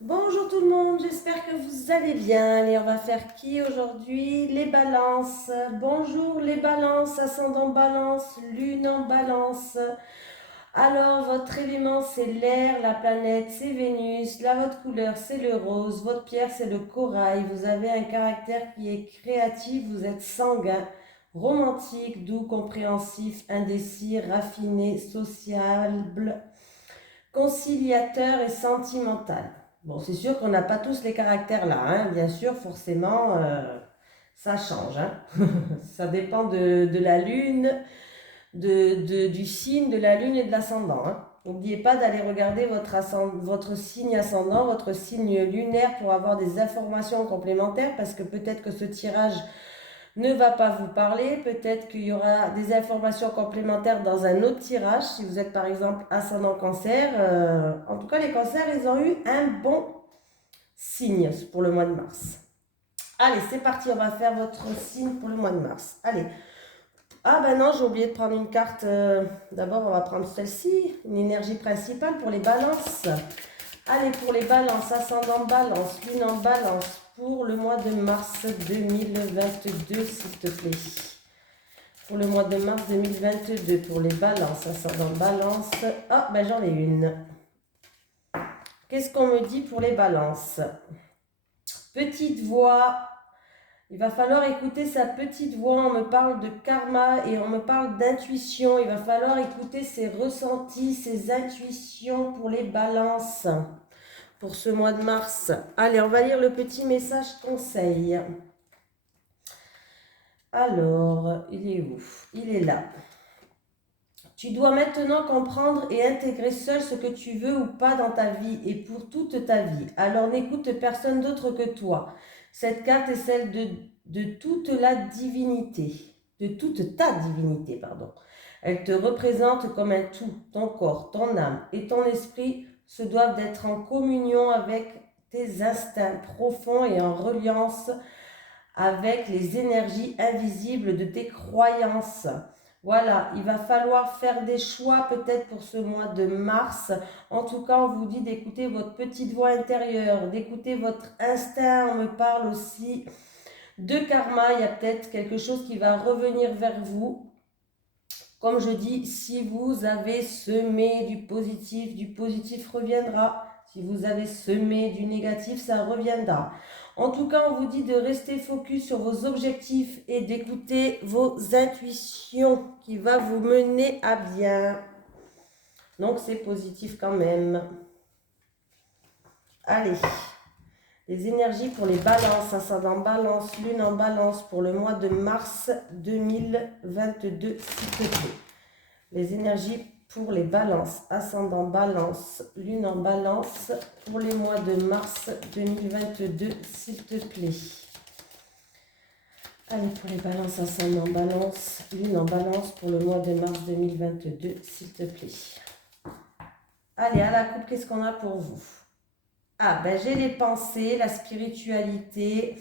Bonjour tout le monde, j'espère que vous allez bien. Allez, on va faire qui aujourd'hui? Les balances. Bonjour les balances, ascendant balance, lune en balance. Alors, votre élément c'est l'air, la planète c'est Vénus, là votre couleur c'est le rose, votre pierre c'est le corail. Vous avez un caractère qui est créatif, vous êtes sanguin, romantique, doux, compréhensif, indécis, raffiné, sociable, conciliateur et sentimental. Bon, c'est sûr qu'on n'a pas tous les caractères là, hein. Bien sûr, forcément, ça change, hein. Ça dépend de la lune, du signe de la lune et de l'ascendant, hein. N'oubliez pas d'aller regarder votre signe ascendant, votre signe lunaire pour avoir des informations complémentaires parce que peut-être que ce tirage ne va pas vous parler. Peut-être qu'il y aura des informations complémentaires dans un autre tirage, si vous êtes par exemple ascendant cancer. En tout cas, les cancers, ils ont eu un bon signe pour le mois de mars. Allez, c'est parti, on va faire votre signe pour le mois de mars. Allez. Ah ben non, j'ai oublié de prendre une carte. D'abord, on va prendre celle-ci, une énergie principale pour les balances. Allez, pour les balances, ascendant balance, lune en balance, pour le mois de mars 2022, s'il te plaît. Pour le mois de mars 2022, pour les balances, ascendant balance. Ah, ben j'en ai une. Qu'est-ce qu'on me dit pour les balances? Petite voix. Il va falloir écouter sa petite voix. On me parle de karma et on me parle d'intuition. Il va falloir écouter ses ressentis, ses intuitions pour les balances. Pour ce mois de mars. Allez, on va lire le petit message conseil. Alors, il est où? Il est là. Tu dois maintenant comprendre et intégrer seul ce que tu veux ou pas dans ta vie et pour toute ta vie. Alors n'écoute personne d'autre que toi. Cette carte est celle de toute la divinité, de toute ta divinité, pardon. Elle te représente comme un tout. Ton corps, ton âme et ton esprit se doivent d'être en communion avec tes instincts profonds et en reliance avec les énergies invisibles de tes croyances. Voilà, il va falloir faire des choix peut-être pour ce mois de mars. En tout cas, on vous dit d'écouter votre petite voix intérieure, d'écouter votre instinct. On me parle aussi de karma. Il y a peut-être quelque chose qui va revenir vers vous. Comme je dis, si vous avez semé du positif reviendra. Si vous avez semé du négatif, ça reviendra. En tout cas, on vous dit de rester focus sur vos objectifs et d'écouter vos intuitions qui va vous mener à bien. Donc, c'est positif quand même. Allez, les énergies pour les balances, ascendant balance, lune en balance pour le mois de mars 2022, s'il te plaît. Les énergies pour les balances, ascendant balance, lune en balance, pour les mois de mars 2022, s'il te plaît. Allez, pour les balances, ascendant balance, lune en balance, pour le mois de mars 2022, s'il te plaît. Allez, à la coupe, qu'est-ce qu'on a pour vous? Ah, ben j'ai les pensées, la spiritualité.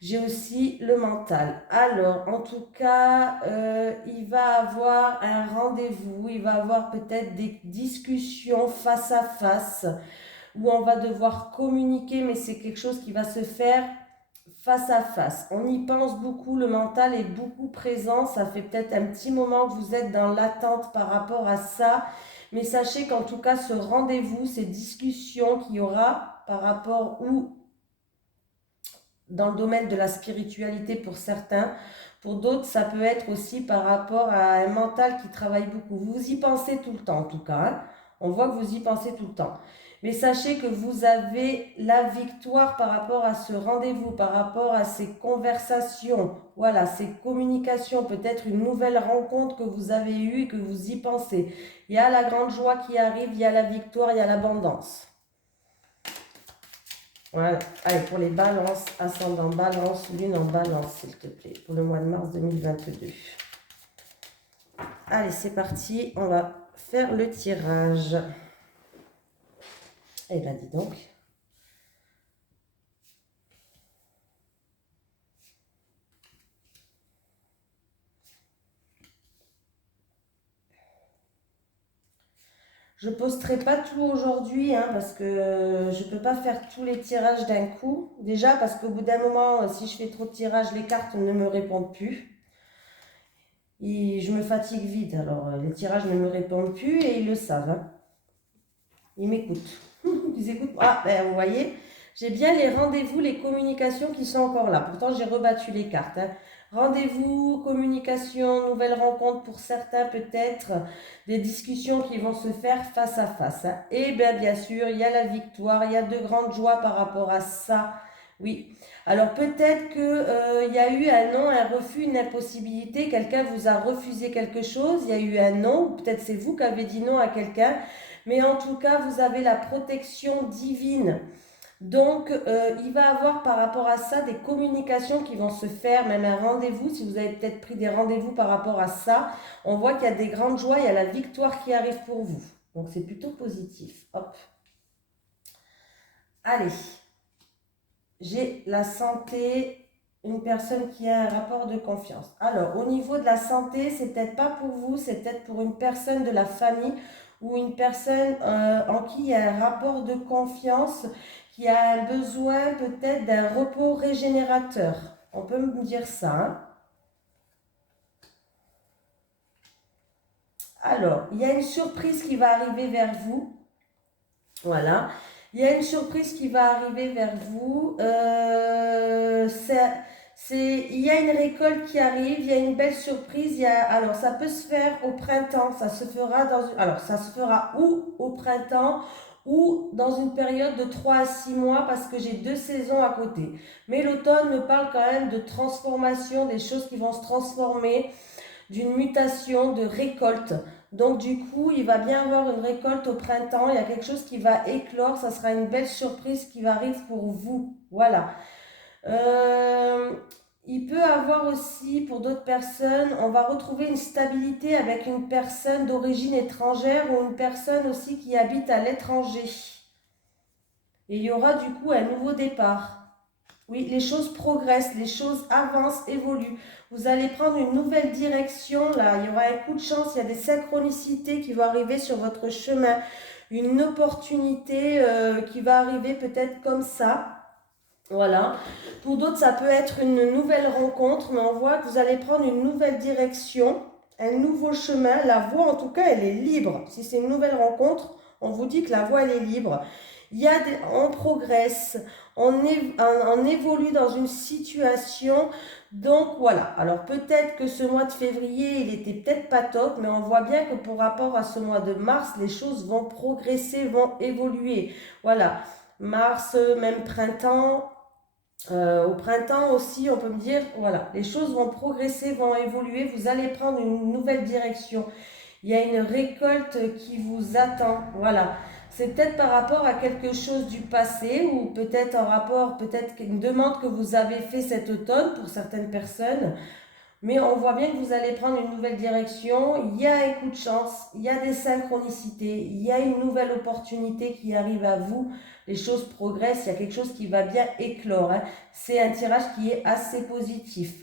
J'ai aussi le mental. Alors, en tout cas, il va avoir un rendez-vous, il va avoir peut-être des discussions face à face où on va devoir communiquer, mais c'est quelque chose qui va se faire face à face. On y pense beaucoup, le mental est beaucoup présent, ça fait peut-être un petit moment que vous êtes dans l'attente par rapport à ça, mais sachez qu'en tout cas, ce rendez-vous, ces discussions qu'il y aura par rapport ou dans le domaine de la spiritualité pour certains. Pour d'autres, ça peut être aussi par rapport à un mental qui travaille beaucoup. Vous y pensez tout le temps, en tout cas, hein. On voit que vous y pensez tout le temps. Mais sachez que vous avez la victoire par rapport à ce rendez-vous, par rapport à ces conversations, voilà, ces communications, peut-être une nouvelle rencontre que vous avez eue et que vous y pensez. Il y a la grande joie qui arrive, il y a la victoire, il y a l'abondance. Voilà. Allez, pour les balances, ascendant balance, lune en balance, s'il te plaît, pour le mois de mars 2022. Allez, c'est parti, on va faire le tirage. Eh bien, dis donc. Je ne posterai pas tout aujourd'hui hein, parce que je ne peux pas faire tous les tirages d'un coup. Déjà parce qu'au bout d'un moment, si je fais trop de tirages, les cartes ne me répondent plus. Et je me fatigue vite, alors les tirages ne me répondent plus et ils le savent. Hein. Ils m'écoutent. Ils écoutent. Ah, ben vous voyez, j'ai bien les rendez-vous, les communications qui sont encore là. Pourtant, j'ai rebattu les cartes. Hein. Rendez-vous, communication, nouvelles rencontres pour certains peut-être, des discussions qui vont se faire face à face. Hein. Et bien sûr, il y a la victoire, il y a de grandes joies par rapport à ça. Oui. Alors peut-être qu'il y a eu un non, un refus, une impossibilité, quelqu'un vous a refusé quelque chose, il y a eu un non, ou peut-être c'est vous qui avez dit non à quelqu'un, mais en tout cas vous avez la protection divine. Donc, il va avoir par rapport à ça des communications qui vont se faire, même un rendez-vous, si vous avez peut-être pris des rendez-vous par rapport à ça, on voit qu'il y a des grandes joies, il y a la victoire qui arrive pour vous. Donc, c'est plutôt positif. Hop. Allez, j'ai la santé, une personne qui a un rapport de confiance. Alors, au niveau de la santé, c'est peut-être pas pour vous, c'est peut-être pour une personne de la famille ou une personne en qui il y a un rapport de confiance, qui a un besoin peut-être d'un repos régénérateur. On peut me dire ça. Hein. Alors, il y a une surprise qui va arriver vers vous. Voilà. Il y a une surprise qui va arriver vers vous. Il y a une récolte qui arrive, il y a une belle surprise. Alors, ça peut se faire au printemps. Ça se fera alors, ça se fera ou au printemps ou dans une période de 3 à 6 mois parce que j'ai 2 saisons à côté. Mais l'automne me parle quand même de transformation, des choses qui vont se transformer, d'une mutation, de récolte. Donc du coup, il va bien avoir une récolte au printemps, il y a quelque chose qui va éclore, ça sera une belle surprise qui va arriver pour vous. Voilà. Euh, il peut avoir aussi, pour d'autres personnes, on va retrouver une stabilité avec une personne d'origine étrangère ou une personne aussi qui habite à l'étranger. Et il y aura du coup un nouveau départ. Oui, les choses progressent, les choses avancent, évoluent. Vous allez prendre une nouvelle direction, là, il y aura un coup de chance, il y a des synchronicités qui vont arriver sur votre chemin, une opportunité qui va arriver peut-être comme ça. Voilà. Pour d'autres, ça peut être une nouvelle rencontre, mais on voit que vous allez prendre une nouvelle direction, un nouveau chemin. La voie, en tout cas, elle est libre. Si c'est une nouvelle rencontre, on vous dit que la voie, elle est libre. On progresse, on évolue dans une situation. Donc voilà. Alors peut-être que ce mois de février, il était peut-être pas top, mais on voit bien que par rapport à ce mois de mars, les choses vont progresser, vont évoluer. Voilà. Mars, même printemps. Au printemps aussi, on peut me dire, voilà, les choses vont progresser, vont évoluer, vous allez prendre une nouvelle direction. Il y a une récolte qui vous attend, voilà. C'est peut-être par rapport à quelque chose du passé ou peut-être en rapport, peut-être une demande que vous avez fait cet automne pour certaines personnes. Mais on voit bien que vous allez prendre une nouvelle direction, il y a un coup de chance, il y a des synchronicités, il y a une nouvelle opportunité qui arrive à vous, les choses progressent, il y a quelque chose qui va bien éclore. Hein. C'est un tirage qui est assez positif.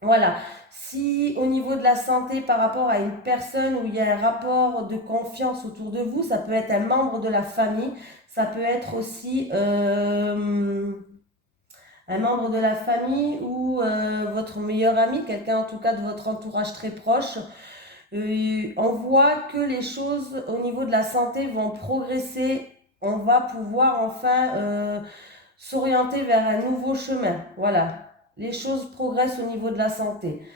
Voilà. Si au niveau de la santé par rapport à une personne où il y a un rapport de confiance autour de vous, ça peut être un membre de la famille, ça peut être aussi un membre de la famille ou votre meilleur ami, quelqu'un en tout cas de votre entourage très proche. On voit que les choses au niveau de la santé vont progresser. On va pouvoir enfin s'orienter vers un nouveau chemin. Voilà, les choses progressent au niveau de la santé.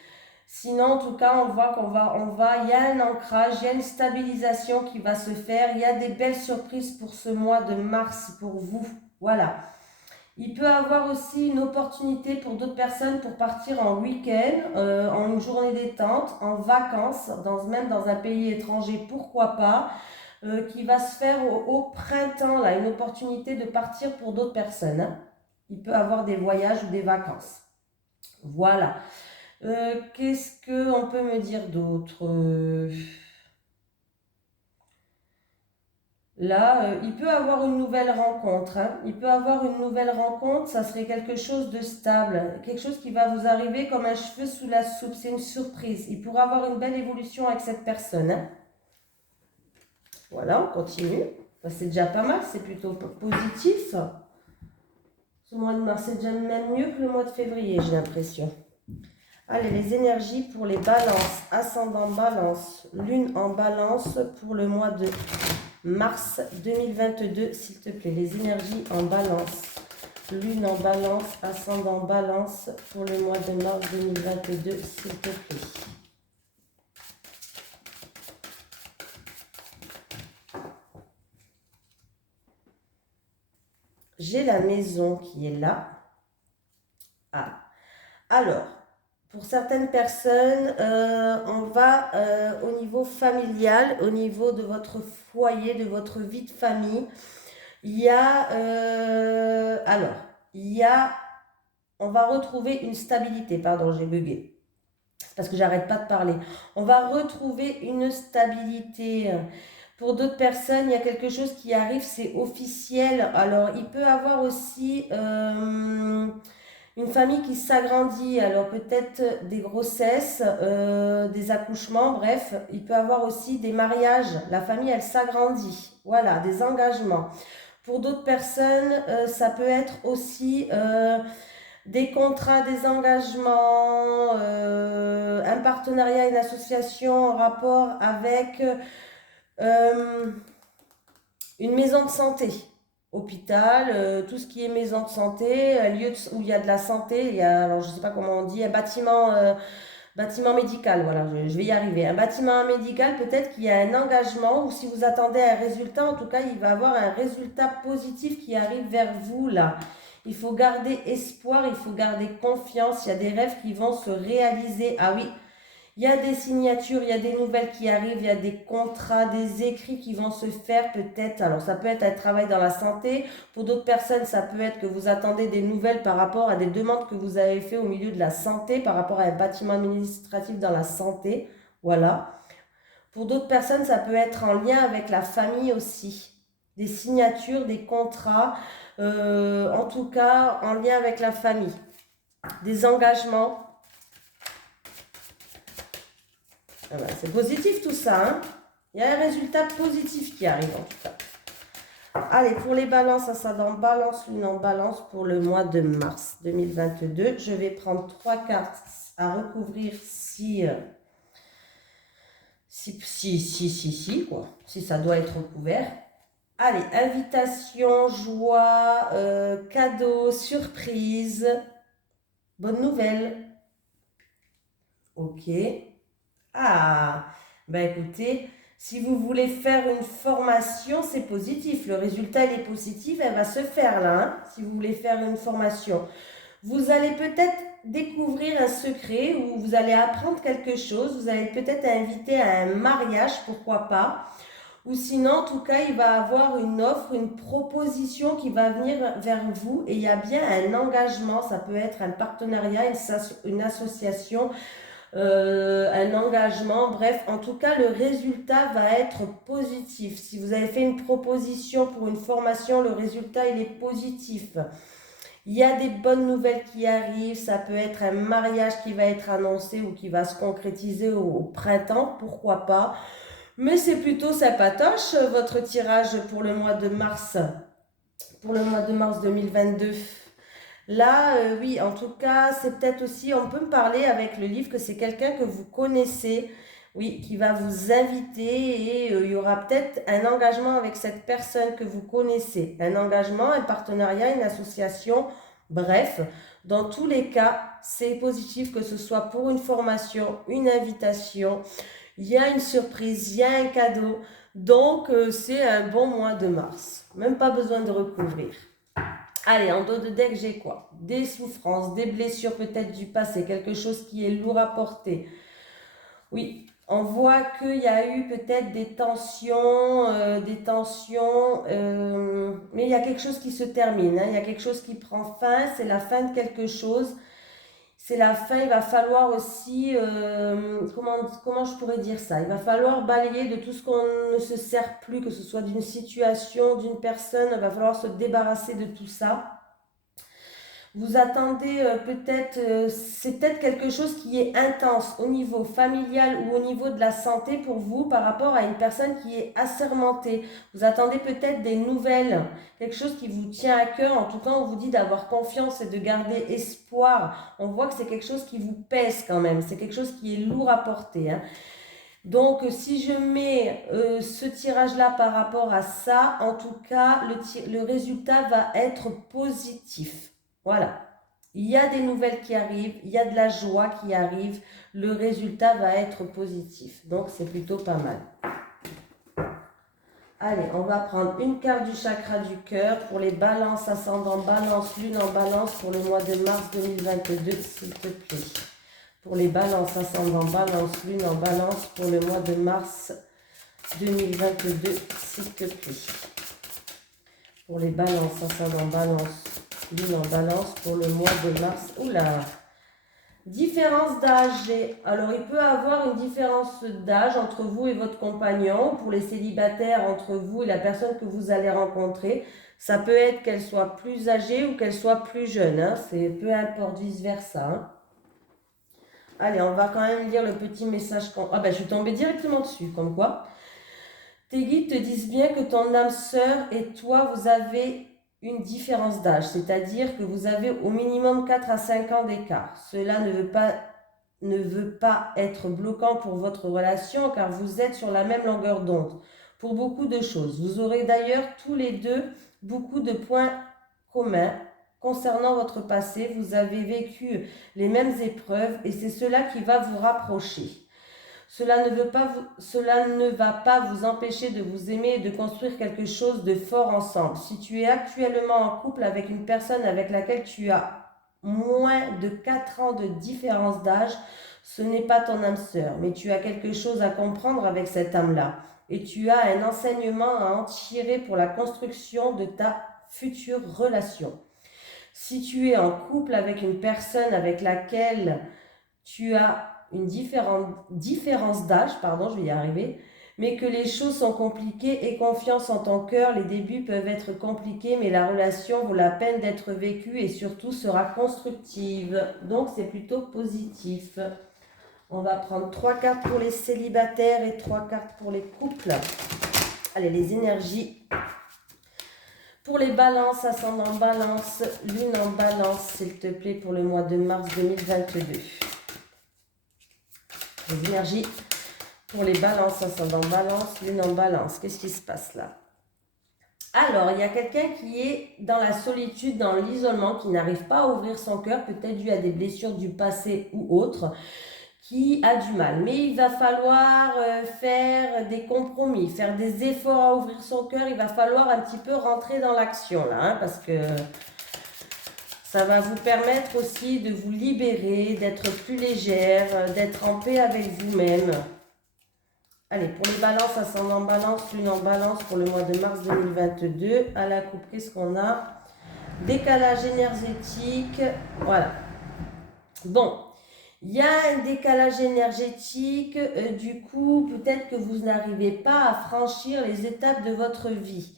Sinon, en tout cas, on voit il y a un ancrage, il y a une stabilisation qui va se faire. Il y a des belles surprises pour ce mois de mars pour vous. Voilà. Il peut avoir aussi une opportunité pour d'autres personnes pour partir en week-end, en une journée détente, en vacances, même dans un pays étranger, pourquoi pas, qui va se faire au printemps, là, une opportunité de partir pour d'autres personnes. Hein. Il peut avoir des voyages ou des vacances. Voilà. Qu'est-ce qu'on peut me dire d'autre Là, il peut avoir une nouvelle rencontre. Hein. Il peut avoir une nouvelle rencontre, ça serait quelque chose de stable, quelque chose qui va vous arriver comme un cheveu sous la soupe. C'est une surprise. Il pourra avoir une belle évolution avec cette personne. Hein. Voilà, on continue. Ben, c'est déjà pas mal, c'est plutôt positif. Ce mois de mars, c'est déjà même mieux que le mois de février, j'ai l'impression. Allez, les énergies pour les balances. Ascendant balance, lune en balance pour le mois de mars 2022, s'il te plaît. Les énergies en balance. Lune en balance, ascendant balance pour le mois de mars 2022, s'il te plaît. J'ai la maison qui est là. Ah. Alors, pour certaines personnes, on va au niveau familial, au niveau de votre foyer, de votre vie de famille. Il y a, on va retrouver une stabilité. Pardon, j'ai bugué. C'est parce que j'arrête pas de parler. On va retrouver une stabilité. Pour d'autres personnes, il y a quelque chose qui arrive, c'est officiel. Alors, il peut avoir aussi une famille qui s'agrandit. Alors, peut-être des grossesses, des accouchements, bref. Il peut avoir aussi des mariages. La famille, elle s'agrandit. Voilà, des engagements. Pour d'autres personnes, ça peut être aussi des contrats, des engagements, un partenariat, une association en rapport avec une maison de santé, hôpital, tout ce qui est maison de santé, un lieu où il y a de la santé, il y a, alors je ne sais pas comment on dit, un bâtiment médical, voilà, je vais y arriver. Un bâtiment médical, peut-être qu'il y a un engagement ou si vous attendez un résultat, en tout cas, il va y avoir un résultat positif qui arrive vers vous là. Il faut garder espoir, il faut garder confiance, il y a des rêves qui vont se réaliser. Ah oui, il y a des signatures, il y a des nouvelles qui arrivent, il y a des contrats, des écrits qui vont se faire peut-être. Alors ça peut être un travail dans la santé. Pour d'autres personnes, ça peut être que vous attendez des nouvelles par rapport à des demandes que vous avez faites au milieu de la santé, par rapport à un bâtiment administratif dans la santé. Voilà. Pour d'autres personnes, ça peut être en lien avec la famille aussi. Des signatures, des contrats, en tout cas en lien avec la famille. Des engagements. Ah ben, c'est positif tout ça, hein. Il y a un résultat positif qui arrive en tout cas. Allez, pour les balances, ascendant balance, lune en balance pour le mois de mars 2022. Je vais prendre 3 cartes à recouvrir si quoi. Si ça doit être recouvert. Allez, invitation, joie, cadeau, surprise, bonne nouvelle. Ok. Ah, ben écoutez, si vous voulez faire une formation, c'est positif. Le résultat, il est positif, elle va se faire là, hein, si vous voulez faire une formation. Vous allez peut-être découvrir un secret ou vous allez apprendre quelque chose. Vous allez peut-être inviter à un mariage, pourquoi pas. Ou sinon, en tout cas, il va avoir une offre, une proposition qui va venir vers vous et il y a bien un engagement. Ça peut être un partenariat, une association, un engagement, bref, en tout cas, le résultat va être positif. Si vous avez fait une proposition pour une formation, le résultat, il est positif. Il y a des bonnes nouvelles qui arrivent, ça peut être un mariage qui va être annoncé ou qui va se concrétiser au printemps, pourquoi pas. Mais c'est plutôt sympatoche, votre tirage pour le mois de mars 2022. Là, oui, en tout cas, c'est peut-être aussi, on peut me parler avec le livre que c'est quelqu'un que vous connaissez, oui, qui va vous inviter et il y aura peut-être un engagement avec cette personne que vous connaissez. Un engagement, un partenariat, une association, bref, dans tous les cas, c'est positif que ce soit pour une formation, une invitation, il y a une surprise, il y a un cadeau. Donc, c'est un bon mois de mars. Même pas besoin de recouvrir. Allez, en dos de deck, j'ai quoi? Des souffrances, des blessures peut-être du passé, quelque chose qui est lourd à porter. Oui, on voit qu'il y a eu peut-être des tensions, mais il y a quelque chose qui se termine, hein, il y a quelque chose qui prend fin, c'est la fin de quelque chose. C'est la fin, il va falloir aussi, comment je pourrais dire ça? Il va falloir balayer de tout ce qu'on ne se sert plus, que ce soit d'une situation, d'une personne, il va falloir se débarrasser de tout ça. Vous attendez c'est peut-être quelque chose qui est intense au niveau familial ou au niveau de la santé pour vous par rapport à une personne qui est assermentée. Vous attendez peut-être des nouvelles, quelque chose qui vous tient à cœur. En tout cas, on vous dit d'avoir confiance et de garder espoir. On voit que c'est quelque chose qui vous pèse quand même. C'est quelque chose qui est lourd à porter, hein. Donc, si je mets ce tirage-là par rapport à ça, en tout cas, le résultat va être positif. Voilà. Il y a des nouvelles qui arrivent, il y a de la joie qui arrive, le résultat va être positif. Donc, c'est plutôt pas mal. Allez, on va prendre une carte du chakra du cœur pour les balances, ascendant balance, lune en balance pour le mois de mars 2022, s'il te plaît. Pour les balances, ascendant balance, lune en balance pour le mois de mars 2022, s'il te plaît. Pour les balances, ascendant balance, lune en balance pour le mois de mars. Oula! Différence d'âge. Alors, il peut y avoir une différence d'âge entre vous et votre compagnon. Pour les célibataires, entre vous et la personne que vous allez rencontrer. Ça peut être qu'elle soit plus âgée ou qu'elle soit plus jeune, hein. C'est peu importe, vice-versa, hein. Allez, on va quand même lire le petit message. Ah ben, je suis tombée directement dessus, comme quoi. Tes guides te disent bien que ton âme sœur et toi, vous avez une différence d'âge, c'est-à-dire que vous avez au minimum 4 à 5 ans d'écart. Cela ne veut pas être bloquant pour votre relation car vous êtes sur la même longueur d'onde pour beaucoup de choses. Vous aurez d'ailleurs tous les deux beaucoup de points communs. Concernant votre passé, vous avez vécu les mêmes épreuves et c'est cela qui va vous rapprocher. Cela ne va pas vous empêcher de vous aimer et de construire quelque chose de fort ensemble. Si tu es actuellement en couple avec une personne avec laquelle tu as moins de 4 ans de différence d'âge, ce n'est pas ton âme sœur, mais tu as quelque chose à comprendre avec cette âme-là. Et tu as un enseignement à en tirer pour la construction de ta future relation. Si tu es en couple avec une personne avec laquelle tu as une différence d'âge, je vais y arriver, mais que les choses sont compliquées et confiance en ton cœur, les débuts peuvent être compliqués, mais la relation vaut la peine d'être vécue et surtout sera constructive. Donc c'est plutôt positif. On va prendre 3 cartes pour les célibataires et 3 cartes pour les couples. Allez, les énergies. Pour les balances, ascendant balance, lune en balance, s'il te plaît, pour le mois de mars 2022. Les énergies pour les balances, ascendant balance, lune en balance. Qu'est-ce qui se passe là? Alors, il y a quelqu'un qui est dans la solitude, dans l'isolement, qui n'arrive pas à ouvrir son cœur, peut-être dû à des blessures du passé ou autre, qui a du mal. Mais il va falloir faire des compromis, faire des efforts à ouvrir son cœur. Il va falloir un petit peu rentrer dans l'action là, hein, parce que ça va vous permettre aussi de vous libérer, d'être plus légère, d'être en paix avec vous-même. Allez, pour les balances, ascendant balance, lune en balance pour le mois de mars 2022. À la coupe, qu'est-ce qu'on a? Décalage énergétique. Voilà. Bon, il y a un décalage énergétique. Du coup, peut-être que vous n'arrivez pas à franchir les étapes de votre vie.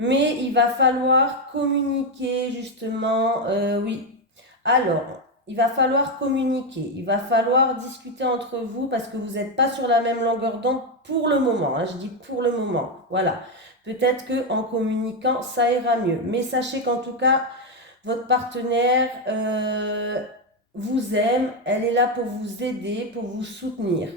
Mais il va falloir communiquer justement, oui. Alors, il va falloir communiquer, il va falloir discuter entre vous parce que vous n'êtes pas sur la même longueur d'onde pour le moment, hein, je dis pour le moment, voilà. Peut-être qu'en communiquant, ça ira mieux. Mais sachez qu'en tout cas, votre partenaire vous aime, elle est là pour vous aider, pour vous soutenir.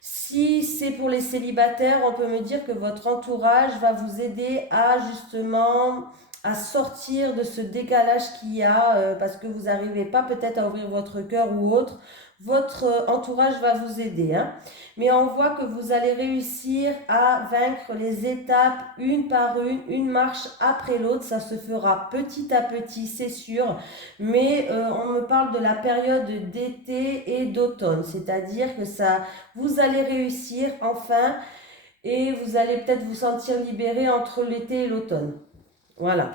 Si c'est pour les célibataires, on peut me dire que votre entourage va vous aider à justement à sortir de ce décalage qu'il y a parce que vous n'arrivez pas peut-être à ouvrir votre cœur ou autre. Votre entourage va vous aider, hein. Mais on voit que vous allez réussir à vaincre les étapes une par une marche après l'autre. Ça se fera petit à petit, c'est sûr. Mais on me parle de la période d'été et d'automne. C'est-à-dire que vous allez réussir enfin et vous allez peut-être vous sentir libéré entre l'été et l'automne. Voilà.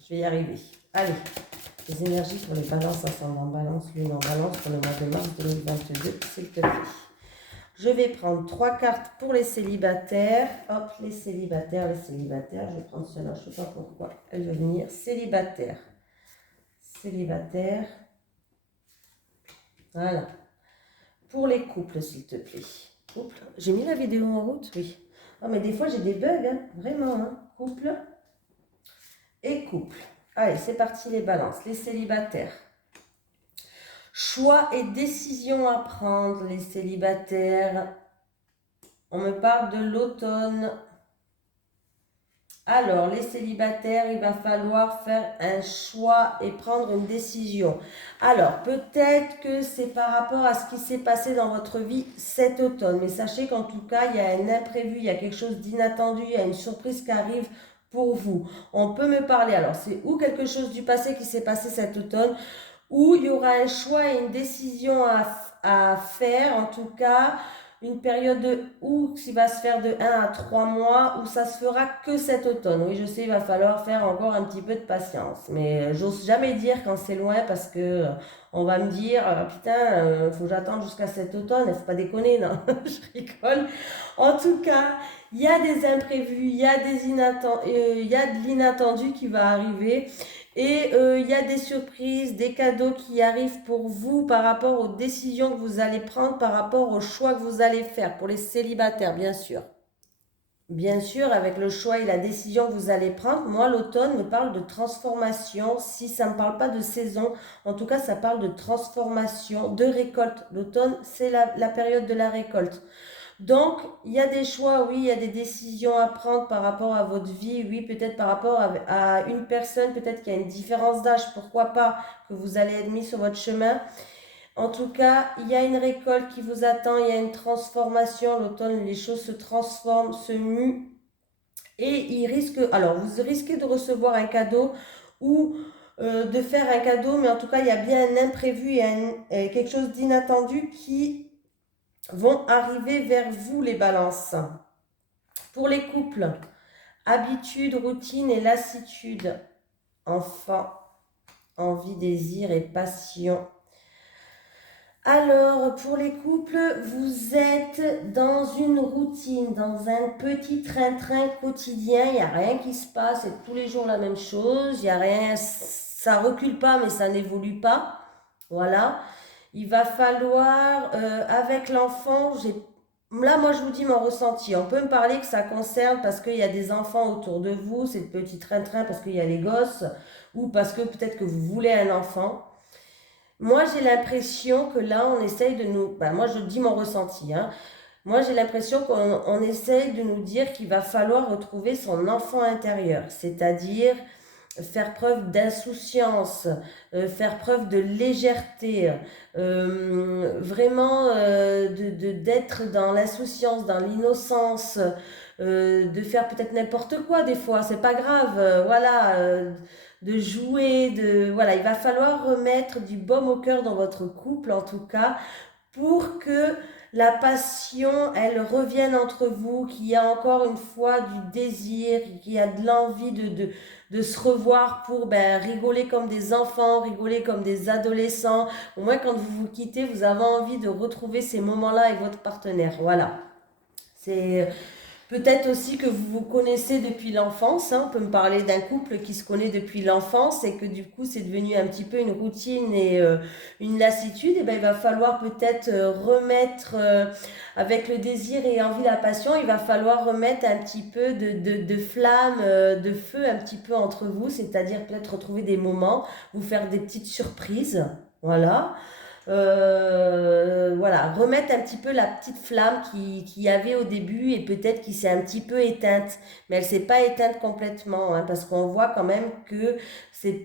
Je vais y arriver. Allez. Les énergies pour les balances, ascendant balance, lune en balance pour le mois de mars 2022, s'il te plaît. Je vais prendre 3 cartes pour les célibataires. Hop, les célibataires. Je vais prendre celle-là, je ne sais pas pourquoi. Elle veut venir. Célibataire. célibataire. Voilà. Pour les couples, s'il te plaît. Couple. J'ai mis la vidéo en route, oui. Ah, mais des fois, j'ai des bugs, hein. Vraiment. Hein. Couple et couple. Allez, c'est parti les balances. Les célibataires. Choix et décision à prendre, les célibataires. On me parle de l'automne. Alors, les célibataires, il va falloir faire un choix et prendre une décision. Alors, peut-être que c'est par rapport à ce qui s'est passé dans votre vie cet automne. Mais sachez qu'en tout cas, il y a un imprévu, il y a quelque chose d'inattendu, il y a une surprise qui arrive pour vous. On peut me parler, alors c'est ou quelque chose du passé qui s'est passé cet automne, ou il y aura un choix et une décision à faire, en tout cas une période où qui va se faire de 1 à 3 mois, où ça se fera que cet automne. Oui, je sais, il va falloir faire encore un petit peu de patience, mais j'ose jamais dire quand c'est loin parce que on va me dire putain, faut que j'attende jusqu'à cet automne, il faut pas déconner, non, je rigole. En tout cas, il y a des imprévus, il y a il y a de l'inattendu qui va arriver. Et il y a des surprises, des cadeaux qui arrivent pour vous par rapport aux décisions que vous allez prendre, par rapport aux choix que vous allez faire, pour les célibataires, bien sûr. Bien sûr, avec le choix et la décision que vous allez prendre, moi, l'automne me parle de transformation. Si ça ne me parle pas de saison, en tout cas, ça parle de transformation, de récolte. L'automne, c'est la période de la récolte. Donc, il y a des choix, oui, il y a des décisions à prendre par rapport à votre vie, oui, peut-être par rapport à une personne, peut-être qu'il y a une différence d'âge, pourquoi pas, que vous allez être mis sur votre chemin. En tout cas, il y a une récolte qui vous attend, il y a une transformation, l'automne, les choses se transforment, se muent, et alors vous risquez de recevoir un cadeau ou de faire un cadeau, mais en tout cas, il y a bien un imprévu et quelque chose d'inattendu qui vont arriver vers vous, les balances. Pour les couples, habitude, routine et lassitude. Enfant, envie, désir et passion. Alors, pour les couples, vous êtes dans une routine, dans un petit train-train quotidien. Il n'y a rien qui se passe, c'est tous les jours la même chose. Il n'y a rien, ça recule pas, mais ça n'évolue pas. Voilà. Il va falloir, avec l'enfant, là, moi, je vous dis mon ressenti. On peut me parler que ça concerne parce qu'il y a des enfants autour de vous, c'est le petit train-train parce qu'il y a les gosses, ou parce que peut-être que vous voulez un enfant. Moi, j'ai l'impression que là, on essaye de nous... Ben, moi, je dis mon ressenti. Hein. Moi, j'ai l'impression qu'on essaye de nous dire qu'il va falloir retrouver son enfant intérieur, c'est-à-dire faire preuve d'insouciance, faire preuve de légèreté, vraiment d'être dans l'insouciance, dans l'innocence, de faire peut-être n'importe quoi des fois, c'est pas grave, voilà, de jouer, voilà, il va falloir remettre du baume au cœur dans votre couple en tout cas, pour que la passion, elle revienne entre vous, qu'il y a encore une fois du désir, qu'il y a de l'envie de se revoir pour rigoler comme des enfants, rigoler comme des adolescents. Au moins, quand vous vous quittez, vous avez envie de retrouver ces moments-là avec votre partenaire. Voilà. C'est peut-être aussi que vous vous connaissez depuis l'enfance. Hein. On peut me parler d'un couple qui se connaît depuis l'enfance et que du coup, c'est devenu un petit peu une routine et une lassitude. Et il va falloir peut-être remettre, avec le désir et envie, la passion, il va falloir remettre un petit peu de flamme, de feu un petit peu entre vous, c'est-à-dire peut-être retrouver des moments, vous faire des petites surprises. Voilà. Voilà, remettre un petit peu la petite flamme qui y avait au début et peut-être qui s'est un petit peu éteinte, mais elle s'est pas éteinte complètement, hein, parce qu'on voit quand même que c'est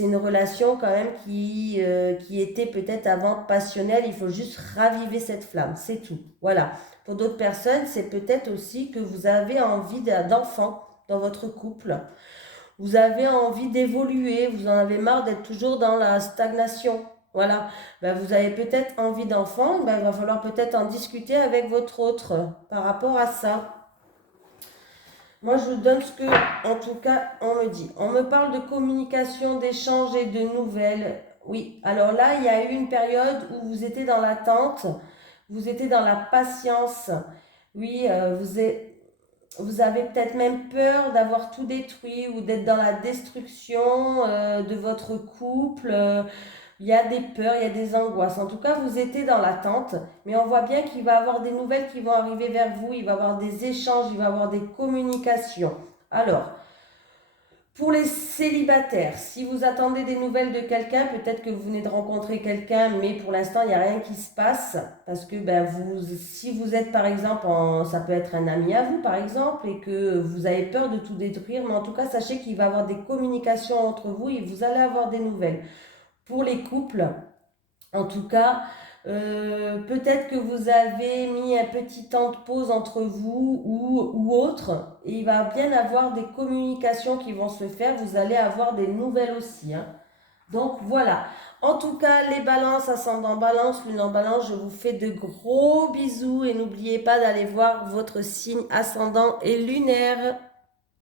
une relation quand même qui était peut-être avant passionnelle, il faut juste raviver cette flamme, c'est tout. Voilà. Pour d'autres personnes, c'est peut-être aussi que vous avez envie d'enfant dans votre couple. Vous avez envie d'évoluer, vous en avez marre d'être toujours dans la stagnation. Voilà, vous avez peut-être envie d'enfant, il va falloir peut-être en discuter avec votre autre par rapport à ça. Moi, je vous donne ce que, en tout cas, on me dit. On me parle de communication, d'échange et de nouvelles. Oui, alors là, il y a eu une période où vous étiez dans l'attente, vous étiez dans la patience. Oui, vous avez peut-être même peur d'avoir tout détruit ou d'être dans la destruction de votre couple. Il y a des peurs, il y a des angoisses. En tout cas, vous étiez dans l'attente, mais on voit bien qu'il va y avoir des nouvelles qui vont arriver vers vous, il va y avoir des échanges, il va y avoir des communications. Alors, pour les célibataires, si vous attendez des nouvelles de quelqu'un, peut-être que vous venez de rencontrer quelqu'un, mais pour l'instant, il n'y a rien qui se passe. Parce que ben, si vous êtes par exemple, ça peut être un ami à vous par exemple, et que vous avez peur de tout détruire, mais en tout cas, sachez qu'il va y avoir des communications entre vous et vous allez avoir des nouvelles. Pour les couples, en tout cas, peut-être que vous avez mis un petit temps de pause entre vous ou autre, et il va bien avoir des communications qui vont se faire, vous allez avoir des nouvelles aussi, hein. Donc voilà, en tout cas les balances, ascendant balance, lune en balance, je vous fais de gros bisous et n'oubliez pas d'aller voir votre signe ascendant et lunaire.